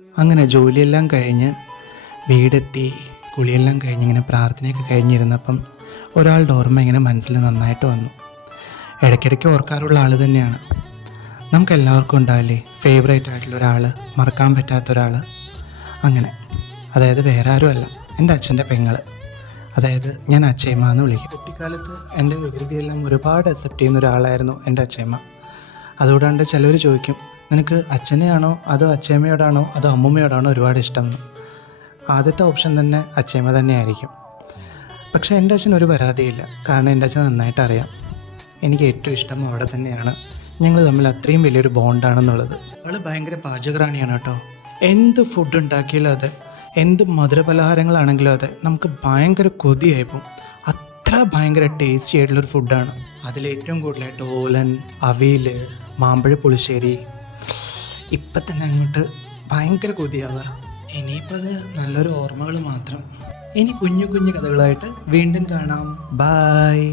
അങ്ങനെ ജോലിയെല്ലാം കഴിഞ്ഞ് വീടെത്തി, കുളിയെല്ലാം കഴിഞ്ഞ് ഇങ്ങനെ പ്രാർത്ഥനയൊക്കെ കഴിഞ്ഞിരുന്നപ്പം ഒരാളുടെ ഓർമ്മ ഇങ്ങനെ മനസ്സിൽ നന്നായിട്ട് വന്നു. ഇടയ്ക്കിടയ്ക്ക് ഓർക്കാറുള്ള ആൾ തന്നെയാണ്. നമുക്കെല്ലാവർക്കും ഉണ്ടാവില്ലേ ഫേവറേറ്റ് ആയിട്ടുള്ള ഒരാൾ, മറക്കാൻ പറ്റാത്ത ഒരാൾ. അങ്ങനെ അതായത് വേറെ ആരുമല്ല, എൻ്റെ അച്ഛൻ്റെ പെങ്ങൾ. അതായത് ഞാൻ അച്ഛയമ്മ എന്ന് വിളിക്കും. കുട്ടിക്കാലത്ത് എൻ്റെ വികൃതിയെല്ലാം ഒരുപാട് അക്സെപ്റ്റ് ചെയ്യുന്ന ഒരാളായിരുന്നു എൻ്റെ അച്ഛയമ്മ. അതുകൂടാണ്ട് ചിലർ ചോദിക്കും, നിനക്ക് അച്ഛനെയാണോ അതോ അച്ഛയമ്മയോടാണോ അതോ അമ്മൂമ്മയോടാണോ ഒരുപാട് ഇഷ്ടം എന്ന്. ആദ്യത്തെ ഓപ്ഷൻ തന്നെ അച്ഛയമ്മ തന്നെയായിരിക്കും. പക്ഷേ എൻ്റെ അച്ഛൻ ഒരു പരാതിയില്ല. കാരണം എൻ്റെ അച്ഛൻ നന്നായിട്ട് അറിയാം എനിക്ക് ഏറ്റവും ഇഷ്ടം അവിടെ തന്നെയാണ്, ഞങ്ങൾ തമ്മിൽ അത്രയും വലിയൊരു ബോണ്ടാണെന്നുള്ളത്. അവൾ ഭയങ്കര പാചകറാണിയാണ് കേട്ടോ. എന്ത് ഫുഡ് ഉണ്ടാക്കിയാലും അതെ, എന്ത് മധുരപലഹാരങ്ങളാണെങ്കിലും അതെ, നമുക്ക് ഭയങ്കര കൊതിയായിപ്പോൾ. അത്ര ഭയങ്കര ടേസ്റ്റി ആയിട്ടുള്ളൊരു ഫുഡാണ്. അതിലേറ്റവും കൂടുതലായിട്ട് ഓലൻ, അവിയൽ, മാമ്പഴ പുളിശ്ശേരി. ഇപ്പം തന്നെ അങ്ങോട്ട് ഭയങ്കര കൊതിയാവുക. ഇനിയിപ്പോൾ അത് നല്ലൊരു ഓർമ്മകൾ മാത്രം. ഇനി കുഞ്ഞു കുഞ്ഞു കഥകളായിട്ട് വീണ്ടും കാണാം. ബായ്.